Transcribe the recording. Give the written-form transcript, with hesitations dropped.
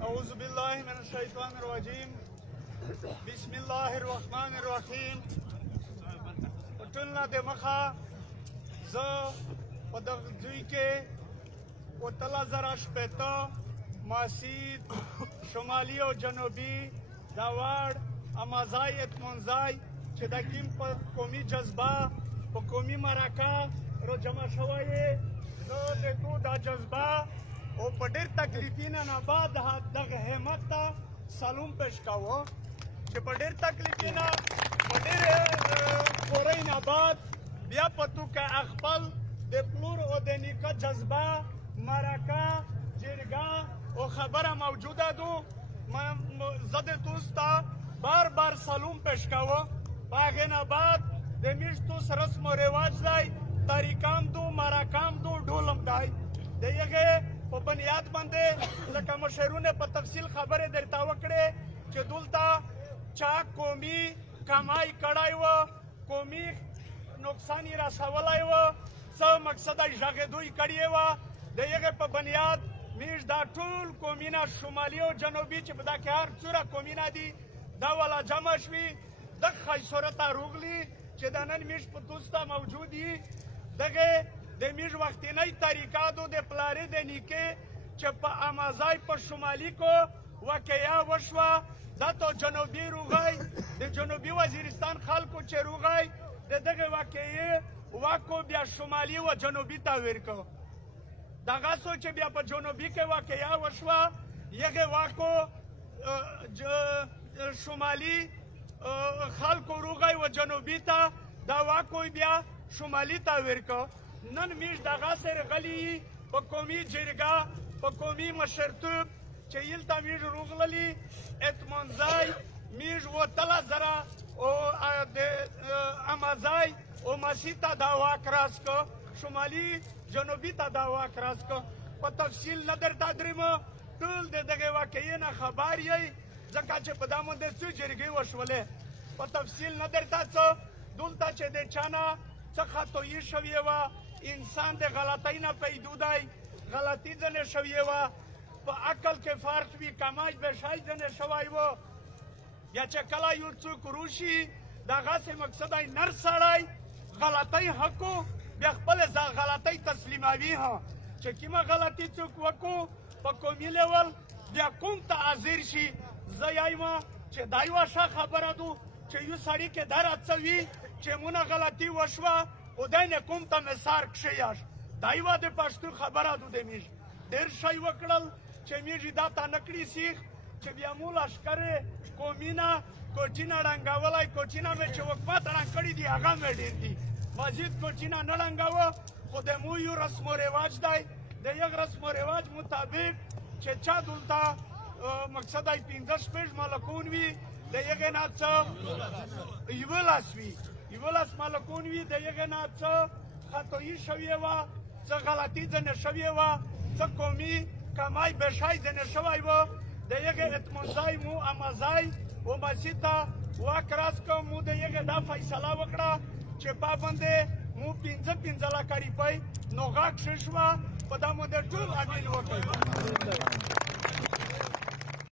أعوذ بالله من الشيطان الرجيم بسم الله الرحمن الرحيم ټولنا د مخه زه په دغه ځای کې اتله زره شپېته ماسید شمالي او جنوبي داوړ امازای اتمنځای چې د کیم په قومي جذبه په قومي مرکه را جمع شوی زه د تو دا جذبه او په ډېر تکلیفینه نه بعد دغه همت ته سلام پیش کوو چې په ډېر تکلیفینه په ډېر خورۍ نه بعد بیا په تو کې خپل د پلور او د نیکه جذبه مرکه جرګه او خبره موجوده دو زه د توس ته بار بار سلام پیش کوو په هغې نه بعد د میش توس رسم و رواج دی طریقام دو مرکام دو ډولم دی د هغې په بنیاد باندې لکه مشرونه په تفصیل خبرې درته وکړې چې دلته چا قومي کمای کړی و قومي نقصان یې رسولی و څه مقصده غږېدوی کړې وه د هغې په بنیاد میش دا ټول قومونه شمالي او جنوبي چې په دا کې هر څومره قومونه دي دا والا جمع شوي دغه ښایي صورته روغلي چې د نن میش په دوسته موجود وي دغې د میش وختینۍ طریقه دو د پلارې د نیکې چې په امازای په شمالي کو واقعه وشوه دا تو جنوبي روغی د جنوبي وزیرستان خلکو چې روغی د دغې واقعې واکو بیا شمالي و جنوبي ته ورکو دغه څو چې بیا په جنوبي کې واقعه وشوه یغې واکو شمالي خلکو روغی و جنوبي ته دا واکو بیا شمالي ته ورکو نن میش دغه سره غلی په قومي جرګه په قومي مشرتوب چې یلته میش روغللی اتمنځای میش اتله زره او د امازای او مسیح ته دا واک راس کو شمالي جنوبي ته دا واک راس کو په تفصیل نه درته درېمه ټول د دغې واقعې نه خبر یئ ځکه چې په دا باندې څو جرګې وشولې په تفصیل نه درته څه دلته چې د چا نه څه خطایي شوې وه انسان د غلطۍ نه پیدا دی غلطي ځنې شوې وه په عقل کې فرق وي کمای بشای ځنې شوی و یا چې کله یو څوک روشي دغسې مقصد دی نر سړی غلطۍ حقو بیا خپلې غلطۍ تسلیموي ها چې کومه غلطي څوک وکړو په قومي لیول بیا کوم ته حاضر شي زه یایم چې دا یوه ښه خبره ده چې یو سړي کې دا راڅه وي چې مونه غلطي وشوه خدای نه کوم ته مثار کښیاش دا یوه د پښتو خبره ده د میږ ډېر شی وکړل چې میږ دا ته نه کړي سیخ چې بیا مو لښکرې قومي نه کوچینه ړنګولی کوچینه مې چې حکومت ړنګ کړي دي هغه مې ډېر دي مزید کوچینه نه ړنګوه خو د مو یو رسم و رواج دی د یو رسم و رواج مطابق چې چا دلته مقصد دی پنځه شپږ ملکون وي د هغې نه څه یولس وي یولس ملکون وي د هغې نه څه خطایي شوې وه څه غلطي ځنې شوې وه څه قومي کمای بشای ځنې شوی و د هغې اتمنځای مو امازای و مسیح ته واک راس کړ مو د هغې دا فیصله وکړه چې پابندې مو پنځه لکه روپۍ نو غاښ ښه شوه په دا باندې ټول عمل وکړ